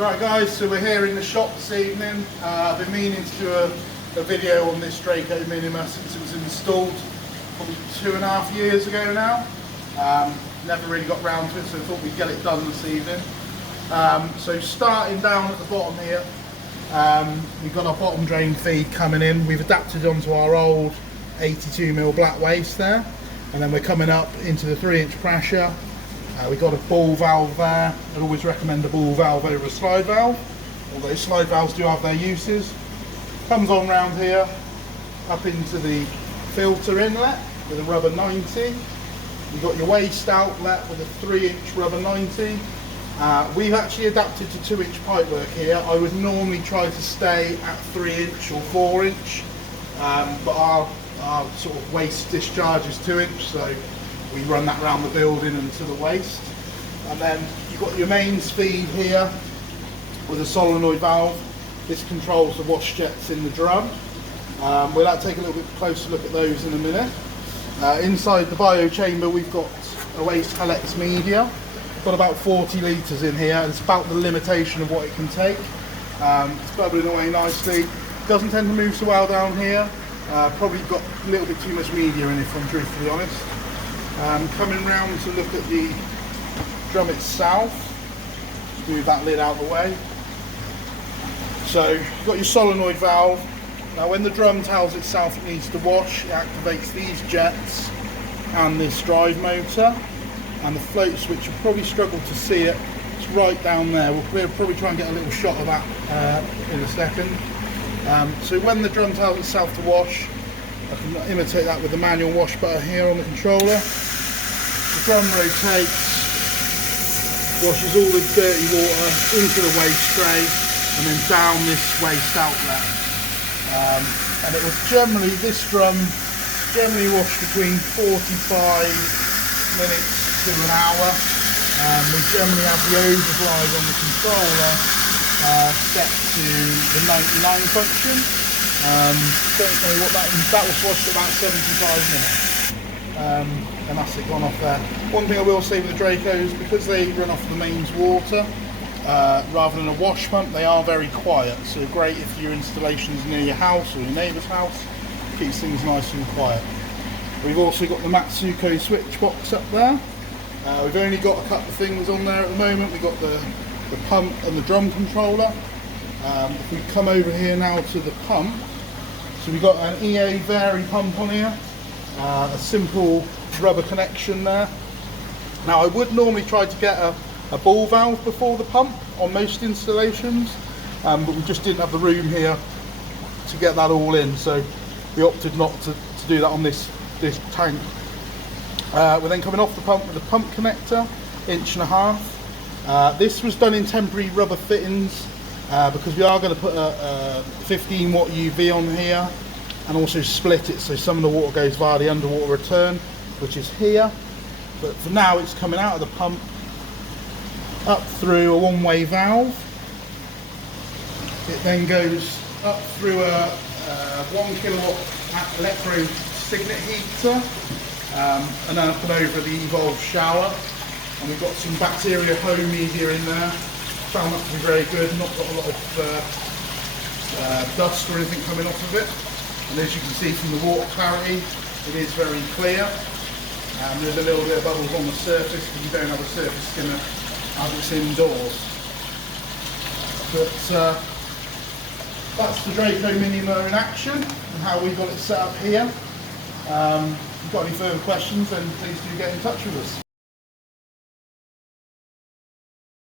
Right guys, so we're here in the shop this evening. I've been meaning to do a video on this Draco Minima since it was installed probably 2.5 years ago now. Never really got round to it, so I thought we'd get it done this evening. So starting down at the bottom here, we've got our bottom drain feed coming in. We've adapted onto our old 82mm black waste there, and then we're coming up into the 3-inch pressure. We've got a ball valve there. I'd always recommend a ball valve over a slide valve, although slide valves do have their uses. Comes on round here, up into the filter inlet with a rubber 90. You've got your waste outlet with a 3-inch rubber 90. We've actually adapted to 2-inch pipework here. I would normally try to stay at 3-inch or 4-inch, but our sort of waste discharge is 2-inch, so we run that around the building and to the waste. And then you've got your mains feed here with a solenoid valve. This controls the wash jets in the drum. We'll take a little bit closer look at those in a minute. Inside the bio chamber we've got a waste Helix media. We've got about 40 litres in here. It's about the limitation of what it can take. It's bubbling away nicely. Doesn't tend to move so well down here. Probably got a little bit too much media in it, if I'm truthfully honest. Coming round to look at the drum itself, move that lid out of the way. So you've got your solenoid valve. Now when the drum tells itself it needs to wash, it activates these jets and this drive motor, and the float switch, you'll probably struggle to see it, it's right down there. We'll probably try and get a little shot of that in a second. So when the drum tells itself to wash, I can imitate that with the manual wash button here on the controller. The drum rotates, washes all the dirty water into the waste tray and then down this waste outlet. And it will generally, this drum generally wash between 45 minutes to an hour. We generally have the override on the controller set to the 99 function. Don't know what that was washed at about 75 minutes. And that's it gone off there. One thing I will say with the Dracos, because they run off the mains water rather than a wash pump, they are very quiet. So great if your installation's near your house or your neighbour's house, keeps things nice and quiet. We've also got the Matsuko switch box up there. We've only got a couple of things on there at the moment. We've got the pump and the drum controller. If we come over here now to the pump, so we've got an EA Vary pump on here, a simple rubber connection there. Now I would normally try to get a ball valve before the pump on most installations, but we just didn't have the room here to get that all in, so we opted not to do that on this tank. We're then coming off the pump with a pump connector, 1.5 inch. This was done in temporary rubber fittings because we are going to put a 15 watt UV on here and also split it so some of the water goes via the underwater return, which is here. But for now it's coming out of the pump up through a one-way valve. It then goes up through a 1 kilowatt electro signet heater and then up and over the Evolve shower. And we've got some bacteria home media in there. Found that to be very good, not got a lot of dust or anything coming off of it. And as you can see from the water clarity, it is very clear. There's a little bit of bubbles on the surface because you don't have a surface skimmer as it's indoors. But that's the Draco Minima in action and how we got it set up here. If you've got any further questions, then please do get in touch with us.